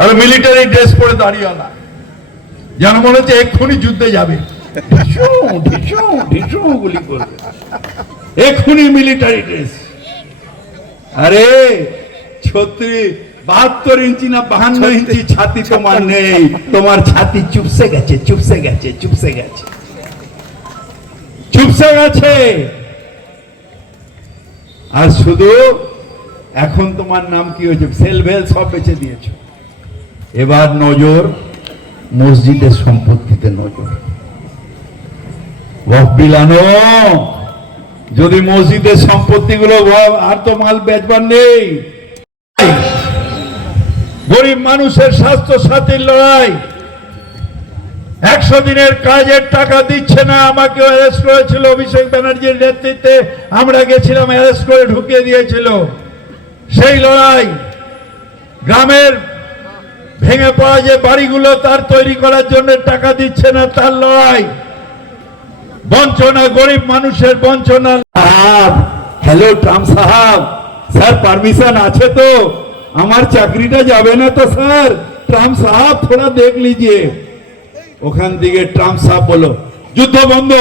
আর military dress পরে দাঁড়িয়েলা যেন মনে হচ্ছে এক্ষুনি যুদ্ধে যাবে। গুলি করবে এক্ষুনি মিলিটারি ড্রেস আরে ছত্রিশ বাহাত্তর ইঞ্চি না বাহান্ন ইঞ্চি ছাতি তোমার নেই। তোমার ছাতি চুপসে গেছে চুপসে গেছে চুপসে গেছে। চুপসে গেছে। আর শুধু এখন তোমার নাম কি হয়েছে? সেল ভেল সব বেঁচে দিয়েছ। এবার নজর মসজিদের সম্পত্তিতে নজর। বিলানো। যদি মসজিদের সম্পত্তিগুলো আর তো মাল বেচবার নেই। গরিব মানুষের স্বাস্থ্য সাথীর লড়াই। একশো দিনের কাজের টাকা দিচ্ছে না, আমাকে অ্যারেস্ট করেছিল অভিষেক ব্যানার্জির নেতৃত্বে। আমরা গেছিলাম অ্যারেস্ট করে ঢুকিয়ে দিয়েছিল। সেই লড়াই গ্রামের ভেঙে পড়া যে বাড়িগুলো তার তৈরি করার জন্য টাকা দিচ্ছে না, তার লড়াই। বঞ্চনা, গরিব মানুষের বঞ্চনা। Hello Trump sahab. Sir permission আছে তো? আমার চাকরিটা যাবে না তো, স্যার? ট্রাম্প সাহাব, থোড়া দেখ লিজিয়ে। ওখান থেকে ট্রাম্প সাহেব বলো যুদ্ধ বন্ধ।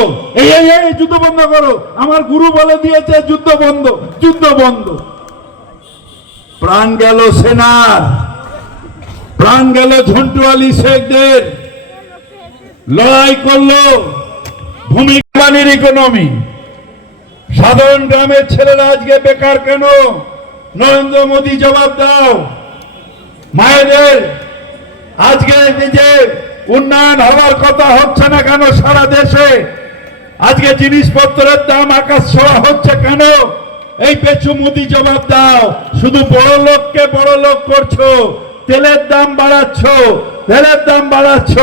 এই এই, যুদ্ধ বন্ধ করো। আমার গুরু বলে দিয়েছে, যুদ্ধ বন্ধ যুদ্ধ বন্ধ। প্রাণ গেল সেনার। প্রাণ গেল ঝন্টুয়ালি শেখদের। লড়াই করল ভূমিকানির ইকোনমি সাধারণ গ্রামের ছেলেরা আজকে বেকার কেন? নরেন্দ্র মোদী জবাব দাও। মায়েদের আজকে যে উন্নয়ন হওয়ার কথা হচ্ছে না কেন সারা দেশে? আজকে জিনিসপত্রের দাম আকাশ ছোঁয়া হচ্ছে কেন? এই পেছু মোদি জবাব দাও। শুধু বড় লোককে বড় লোক করছ। তেলের দাম বাড়াচ্ছ, তেলের দাম বাড়াচ্ছ,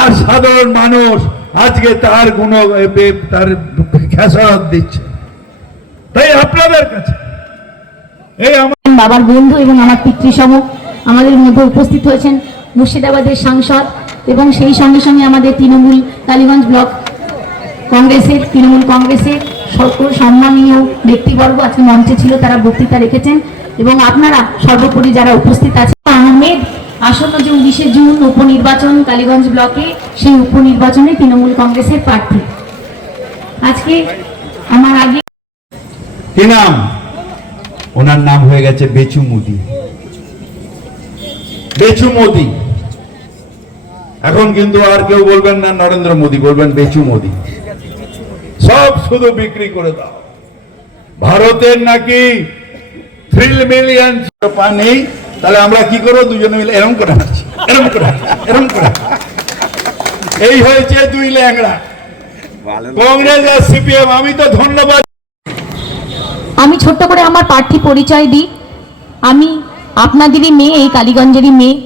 আর সাধারণ মানুষ আজকে তার গুণ তার খেসারত দিচ্ছে। তাই আপনাদের কাছে, এই আমার বাবার বন্ধু এবং আমার পিতৃসম আমাদের মধ্যে উপস্থিত হয়েছেন মুর্শিদাবাদের সাংসদ এবং সেই সঙ্গে সঙ্গে আমাদের তৃণমূল কালীগঞ্জ ব্লক কংগ্রেসের, তৃণমূল কংগ্রেসের সকল সম্মানীয় ব্যক্তিবর্গ আজকে মঞ্চে ছিল, তারা বক্তৃতা রেখেছেন। এবং আপনারা সর্বোপরি যারা উপস্থিত আছেন আসন্ন যে উনিশে জুন উপনির্বাচন কালীগঞ্জ ব্লকে, সেই উপনির্বাচনে তৃণমূল কংগ্রেসের প্রার্থী। আজকে আমার আগে কি নাম? ওনার নাম হয়ে গেছে বেচু মোদি। বেচু মোদি। এখন কিন্তু আর কেউ বলবেন না নরেন্দ্র মোদি, বলবেন বেচু মোদি। সব শুধু বিক্রি করে দাও। ভারতের নাকি থ্রি মিলিয়ন নেই তাহলে আমরা কি করব? দুজনে মিলে এরম করে হাঁটছি। এরম করে এরম করে এই হয়েছে দুই ল্যাংড়া। কংগ্রেস আর সিপিএম আমি তো ধন্যবাদ। আমি ছোট্ট করে আমার প্রার্থী পরিচয় দিই। আমি আপনাদেরই মেয়ে এই কালীগঞ্জেরই মেয়ে।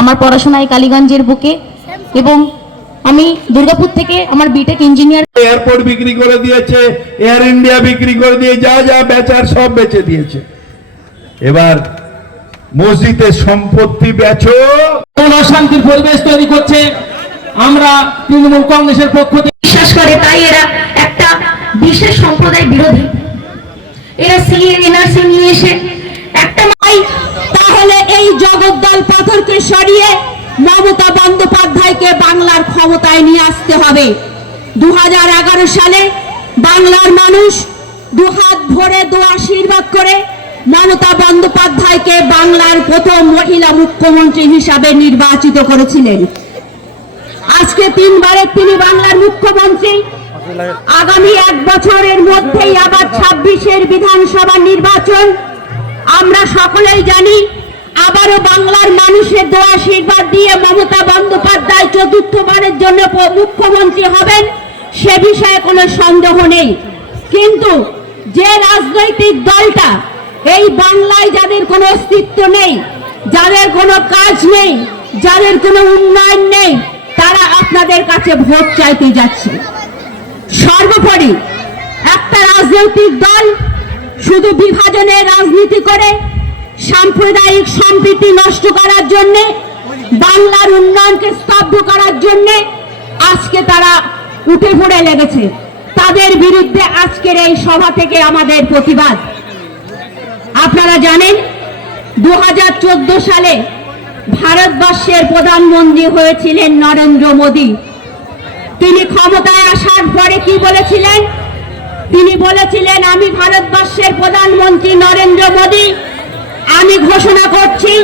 আমার পড়াশোনা এই কালীগঞ্জের বুকে। এবং আমি দুর্গাপুর থেকে আমার বিটেক ইঞ্জিনিয়ার এয়ারপোর্ট বিক্রি করে দিয়েছে এয়ার ইন্ডিয়া বিক্রি করে দিয়ে যা যা বেচার সব বেচে দিয়েছে। এবার মসজিদের সম্পত্তি বেচো। কোন অশান্তির পরিবেশ তৈরি করছে আমরা তৃণমূল কংগ্রেসের পক্ষ থেকে। বিশ্বাস করে তাই এরা একটা বিশেষ সম্প্রদায় বিরোধী। এরা সিএ এনআরসি নিয়ে এসে একটা তাহলে এই জগদ্দল পাথরকে সরিয়ে মমতা বন্দ্যোপাধ্যায়কে বাংলার ক্ষমতায় নিয়ে আসতে হবে। দু হাজার এগারো সালে বাংলার মানুষ দুহাত ভরে দু আশীর্বাদ করে মমতা বন্দ্যোপাধ্যায়কে বাংলার প্রথম মহিলা মুখ্যমন্ত্রী হিসাবে নির্বাচিত করেছিলেন। আজকে তিনবারের তিনি বাংলার মুখ্যমন্ত্রী। আগামী এক বছরের মধ্যেই আবার ছাব্বিশের বিধানসভা নির্বাচন। আমরা সকলেই জানি, আবারও বাংলার মানুষের দোয়া আশীর্বাদ দিয়ে মমতা বন্দ্যোপাধ্যায় চতুর্থবারের জন্য মুখ্যমন্ত্রী হবেন, সে বিষয়ে কোনো সন্দেহ নেই। কিন্তু যে রাজনৈতিক দলটা এই বাংলায় যাদের কোনো অস্তিত্ব নেই, যাদের কোনো কাজ নেই, যাদের কোনো উন্নয়ন নেই, তারা আপনাদের কাছে ভোট চাইতে যাচ্ছে। সর্বোপরি একটা রাজনৈতিক দল শুধু বিভাজনের রাজনীতি করে, সাম্প্রদায়িক সম্প্রীতি নষ্ট করার জন্য, বাংলার উন্নয়নকে স্তব্ধ করার জন্য আজকে তারা উঠে পড়ে লেগেছে। তাদের বিরুদ্ধে আজকের এই সভা থেকে আমাদের প্রতিবাদ। আপনারা জানেন দু হাজার চোদ্দ সালে ভারতবর্ষের প্রধানমন্ত্রী হয়েছিলেন নরেন্দ্র মোদী। তিনি ক্ষমতায় আসার পরে কি বলেছিলেন? তিনি বলেছিলেন, আমি ভারতবর্ষের প্রধানমন্ত্রী নরেন্দ্র মোদী। আমি ঘোষণা করছি,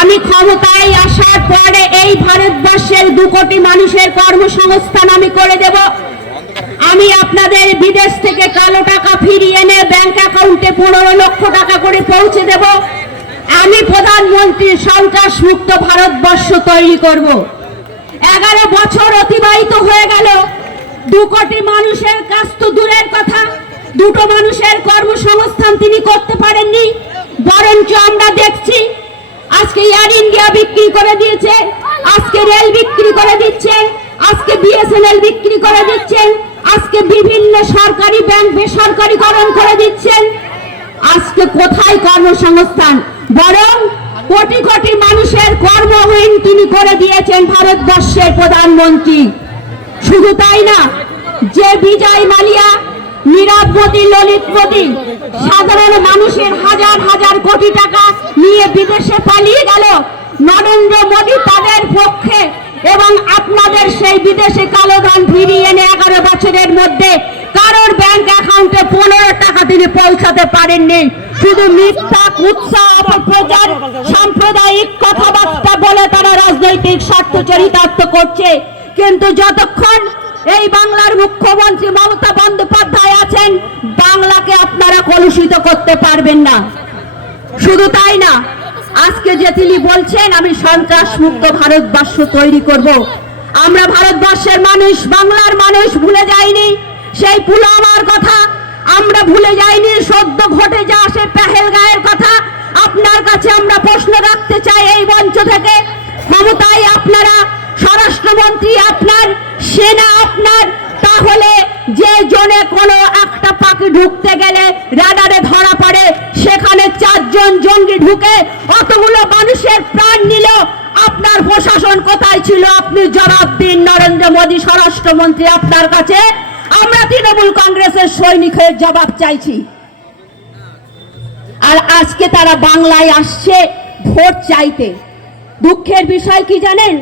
আমি ক্ষমতায় আসার পরে এই ভারতবর্ষের দু কোটি মানুষের কর্মসংস্থান আমি করে দেব। আমি আপনাদের বিদেশ থেকে কালো টাকা ফিরিয়ে এনে ব্যাংক অ্যাকাউন্টে পনেরো লক্ষ টাকা করে পৌঁছে দেব। আমি প্রধানমন্ত্রী সন্ত্রাস মুক্ত ভারতবর্ষ তৈরি করব। এগারো বছর অতিবাহিত হয়ে গেল। দু কোটি মানুষের কাজ তো দূরের কথা। দুটো মানুষের কর্মসংস্থান তিনি করতে পারেননি। বরঞ্চ আমরা দেখছি, আজকে এয়ার ইন্ডিয়া বিক্রি করে দিয়েছে, আজকে রেল বিক্রি করে দিচ্ছে, আজকে বিএসএনএল বিক্রি করে দিচ্ছেন আজকে বিভিন্ন সরকারি ব্যাংক বেসরকারীকরণ করে দিচ্ছেন। আজকে কোথায় কর্মসংস্থান? বরং কোটি কোটি মানুষের কর্মহীন তিনি করে দিয়েছেন ভারতবর্ষের প্রধানমন্ত্রী। শুধু তাই না, যে বিজয় মালিয়া, নীরব মোদী, ললিত মোদী, সাধারণ মানুষের হাজার হাজার কোটি টাকা নিয়ে বিদেশে পালিয়ে গেল, নরেন্দ্র মোদী তাদের পক্ষে এবং আপনাদের সেই বিদেশে কালো ধন ফিরিয়ে এনে এগারো বছরের মধ্যে কারোর ব্যাংক অ্যাকাউন্টে পনেরো টাকা তিনি পৌঁছাতে পারেননি। শুধু মিথ্যা, কুৎসা, অপপ্রচার, সাম্প্রদায়িক কথাবার্তা বলে তারা রাজনৈতিক স্বার্থ চরিতার্থ করছে। কিন্তু যতক্ষণ এই বাংলার মুখ্যমন্ত্রী মমতা বন্দ্যোপাধ্যায় আছেন, বাংলাকে আপনারা কলুষিত করতে পারবেন না। শুধু তাই না আজকে যে তিনি বলছেন, আমি সন্ত্রাস মুক্ত ভারতবর্ষ তৈরি করব। আমরা ভারতবর্ষের মানুষ, বাংলার মানুষ ভুলে যাইনি। সেই পুলওয়ামার কথা আমরা ভুলে যাইনি, সদ্য ঘটে যাওয়া সে পেহেলগাঁয়ের কথা। আপনার কাছে আমরা প্রশ্ন রাখতে চাই এই মঞ্চ থেকে। ক্ষমতায় আপনারা, স্বরাষ্ট্রমন্ত্রী আপনার, সেনা আপনার, তাহলে যে জনে কোনো একটা পাখি ঢুকতে গেলে রাডারে চারজন জঙ্গি ঢুকে অতগুলো মানুষের প্রাণ নিল? আপনার প্রশাসন কোথায় ছিল? আপনি জবাব দিন নরেন্দ্র মোদী, স্বরাষ্ট্রমন্ত্রী আপনার কাছে। আমরা তৃণমূল কংগ্রেসের সৈনিক হয়ে জবাব চাইছি। আর আজকে তারা বাংলায় আসছে ভোট চাইতে। দুঃখের বিষয় কি জানেন?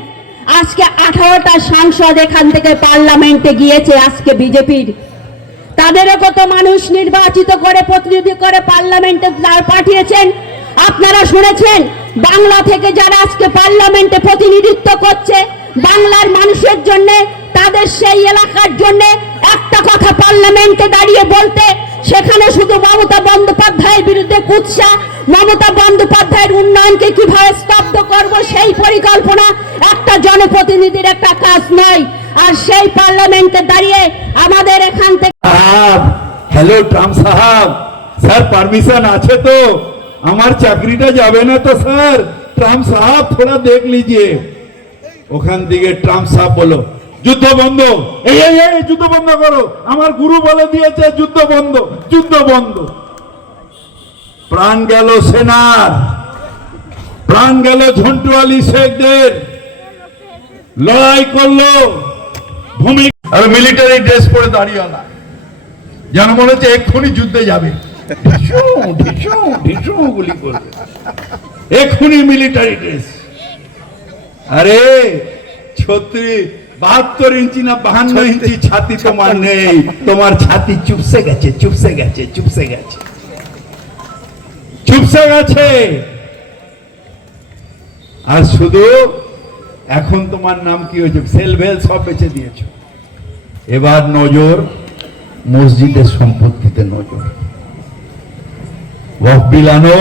আজকে আঠারোটা সাংসদ এখান থেকে পার্লামেন্টে গিয়েছে, আজকে বিজেপির তাদেরও কত মানুষ নির্বাচিত করে, প্রতিনিধি করে পার্লামেন্টে পাঠিয়েছেন? আপনারা শুনেছেন? বাংলা থেকে যারা আজকে পার্লামেন্টে প্রতিনিধিত্ব করছে, বাংলার মানুষের জন্য, তাদের সেই এলাকার জন্য একটা কথা পার্লামেন্টে দাঁড়িয়ে বলতে, সেখানে শুধু মমতা বন্দ্যোপাধ্যায়ের বিরুদ্ধে কুৎসা, মমতা বন্দ্যোপাধ্যায়ের উন্নয়নকে কীভাবে স্তব্ধ করব সেই পরিকল্পনা একটা জনপ্রতিনিধির একটা কাজ নয়। আর সেই পার্লামেন্টে দাঁড়িয়ে আমাদের এখান থেকে hello Trump sahab. Sir permission আছে তো? আমার চাকরিটা যাবে না তো, স্যার? ট্রাম্প সাহাব, থোড়া দেখ লিজিয়ে। ওখান থেকে ট্রাম্প সাহেব বলো যুদ্ধ বন্ধ। এই এই এই, যুদ্ধ বন্ধ করো। আমার গুরু বলে দিয়েছে, যুদ্ধ বন্ধ যুদ্ধ বন্ধ। প্রাণ গেল সেনার। প্রাণ গেল ঝন্টু আলী শেখদের। লড়াই করল। ভূমি আর মিলিটারি ড্রেস পরে দাঁড়িয়ে না। যেন মনে হচ্ছে এক্ষুনি যুদ্ধে যাবে। গুলি করবে। এক্ষুনি মিলিটারি ড্রেস আরে ছত্রিশ বাহাত্তর ইঞ্চি না বাহান্ন ইঞ্চি ছাতি তোমার নেই। তোমার ছাতি চুপসে গেছে চুপসে গেছে চুপসে গেছে। চুপসে গেছে। আর শুধু এখন তোমার নাম কি হয়েছে? সেল ভেল সব বেচে দিয়েছ। এবার নজর মসজিদের সম্পত্তিতে নজর। বিলানো।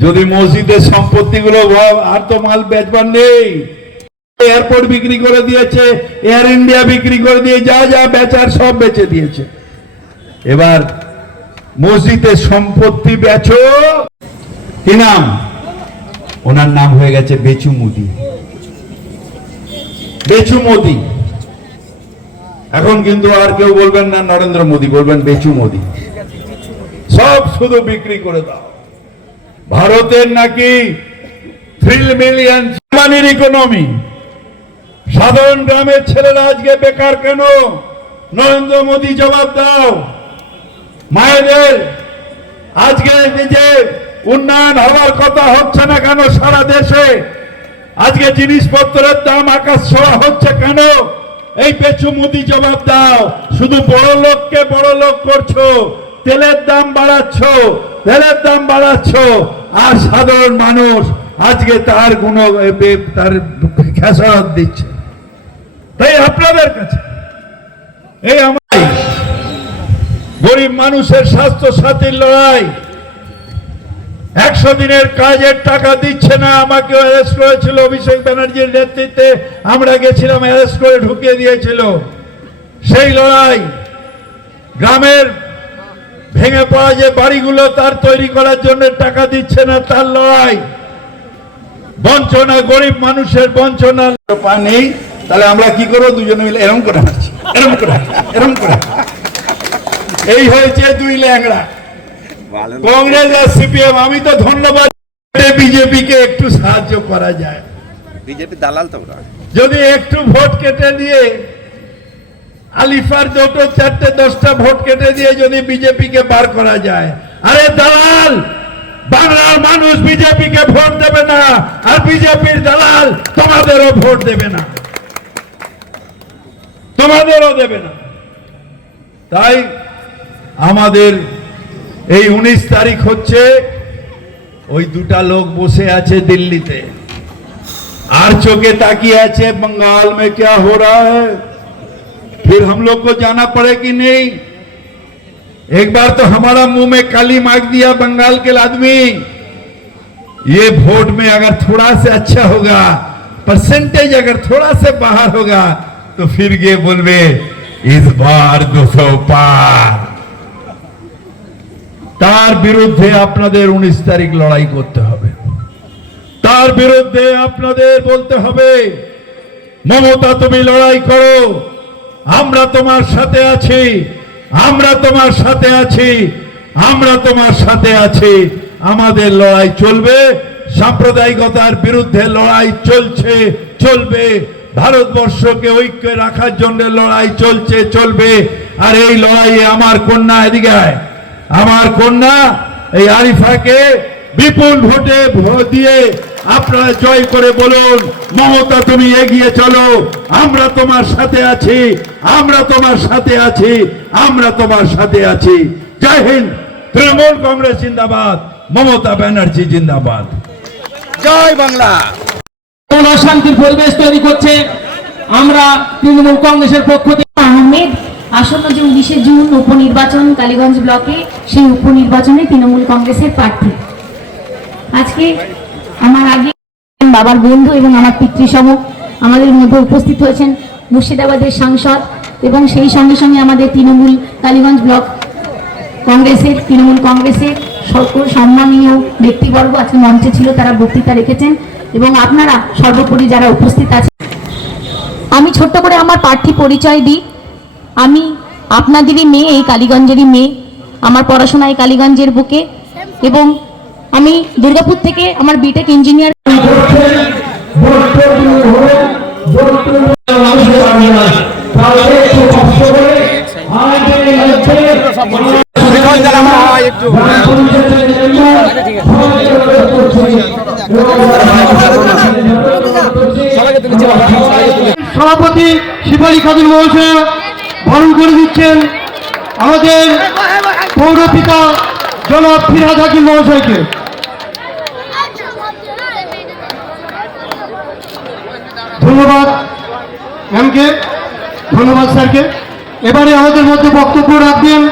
যদি মসজিদের সম্পত্তিগুলো আর তো মাল বেচবার নেই। এয়ারপোর্ট বিক্রি করে দিয়েছে, এয়ার ইন্ডিয়া বিক্রি করে দিয়ে যা যা বেচার সব বেচে দিয়েছে। এবার মসজিদের সম্পত্তি বেচো। কি নাম? ওনার নাম হয়ে গেছে বেচু মোদি। বেচু মোদি। এখন কিন্তু আর কেউ বলবেন না নরেন্দ্র মোদি, বলবেন বেচু মোদি। সব শুধু বিক্রি করে দাও। ভারতের নাকি থ্রি মিলিয়ন জার্মানির ইকোনমি সাধারণ গ্রামের ছেলেরা আজকে বেকার কেন? নরেন্দ্র মোদি জবাব দাও। মায়েদের, আজকে যে উন্নয়ন হওয়ার কথা হচ্ছে না কেন সারা দেশে? আজকে জিনিসপত্রের দাম আকাশ ছোঁয়া হচ্ছে কেন? এই পেছু মুদি জবাব দাও। শুধু বড় লোককে বড় লোক করছ, তেলের দাম বাড়াচ্ছ, তেলের দাম বাড়াচ্ছ। আর সাধারণ মানুষ আজকে তার গুণ তার খেসারত দিচ্ছে। তাই আপনাদের কাছে, এই আমার গরিব মানুষের স্বাস্থ্য সাথীর লড়াই একশো দিনের কাজের টাকা দিচ্ছে না আমাকে অ্যারেস্ট করেছিল অভিষেক ব্যানার্জির নেতৃত্বে। আমরা গেছিলাম অ্যারেস্ট করে ঢুকিয়ে দিয়েছিল। সেই লড়াই গ্রামের ভেঙে পড়া যে বাড়িগুলো তার তৈরি করার জন্য টাকা দিচ্ছে না, তার লড়াই। বঞ্চনা, গরিব মানুষের বঞ্চনা। পা নেই, তাহলে আমরা কি করব? দুজনে মিলে এরম করে এরম করে এরম করে এই হয়েছে দুই ল্যাংড়া। কংগ্রেস আর সিপিএম আমি তো ধন্যবাদ বিজেপিকে একটু সাহায্য করা যায়। বিজেপি দালাল তো যদি একটু ভোট কেটে দিয়ে আলিফার দুটো চারটে দশটা ভোট কেটে দিয়ে যদি বিজেপিকে বার করা যায় আরে দালাল বাংলার মানুষ বিজেপিকে ভোট দেবে না আর বিজেপির দালাল তোমাদেরও ভোট দেবে না। তোমাদেরও দেবে না। তাই আমাদের এই উনিশ তারিখ হচ্ছে ওই দুটা লোক বসে আছে দিল্লিতে আর चौके ताकिए আছে बंगाल में क्या हो रहा है फिर हम लोग को जाना पड़े कि नहीं एक बार तो हमारा मुंह में काली मार दिया बंगाल के आदमी ये वोट में अगर थोड़ा से अच्छा होगा परसेंटेज अगर थोड़ा से बाहर होगा तो फिर ये बोलवे इस बार दो सौ पार তার বিরুদ্ধে আপনাদের উনিশ তারিখ লড়াই করতে হবে। তার বিরুদ্ধে আপনাদের বলতে হবে, মমতা তুমি লড়াই করো, আমরা তোমার সাথে আছি, আমরা তোমার সাথে আছি, আমরা তোমার সাথে আছি। আমাদের লড়াই চলবে, সাম্প্রদায়িকতার বিরুদ্ধে লড়াই চলছে, চলবে। ভারতবর্ষকে ঐক্যে রাখার জন্য লড়াই চলছে, চলবে। আর এই লড়াইয়ে আমার কন্যা এদিকে। আমার কন্যা এই আরিফাকে বিপুল ভোটে ভোট দিয়ে আপনারা জয় করে বলুন মমতা তুমি এগিয়ে চলো আমরা তোমার সাথে আছি আমরা তোমার সাথে আছি আমরা তোমার সাথে আছি। জয় হিন্দ তৃণমূল কংগ্রেস জিন্দাবাদ মমতা ব্যানার্জি জিন্দাবাদ। জয় বাংলা। অশান্তির পরিবেশ তৈরি করছে আমরা তৃণমূল কংগ্রেসের পক্ষ থেকে আহমেদ আসন্ন যে উনিশে জুন উপনির্বাচন কালীগঞ্জ ব্লকে, সেই উপনির্বাচনে তৃণমূল কংগ্রেসের প্রার্থী। আজকে আমার আগে বাবার বন্ধু এবং আমার পিতৃসম আমাদের মধ্যে উপস্থিত হয়েছেন মুর্শিদাবাদের সাংসদ এবং সেই সঙ্গে সঙ্গে আমাদের তৃণমূল কালীগঞ্জ ব্লক কংগ্রেসের, তৃণমূল কংগ্রেসের সকল সম্মানীয় ব্যক্তিবর্গ আজকে মঞ্চে ছিল, তারা বক্তৃতা রেখেছেন এবং আপনারা সর্বোপরি যারা উপস্থিত আছেন, আমি ছোট্ট করে আমার প্রার্থী পরিচয় দিই। আমি আপনাদেরই মেয়ে, এই কালীগঞ্জেরই মেয়ে। আমার পড়াশোনা এই কালীগঞ্জের বুকে। এবং আমি দুর্গাপুর থেকে আমার বিটেক ইঞ্জিনিয়ার সভাপতি শিবালী খাতুন মহাশয় বরণ করে দিচ্ছেন আমাদের পৌরপিতা জনাব ফিরহাদ হাকিম মহাশয়কে। ধন্যবাদ ম্যামকে, ধন্যবাদ স্যারকে। এবারে আমাদের মধ্যে বক্তব্য রাখবেন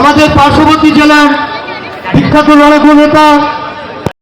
আমাদের পার্শ্ববর্তী জেলার বিখ্যাত লড়াকু নেতা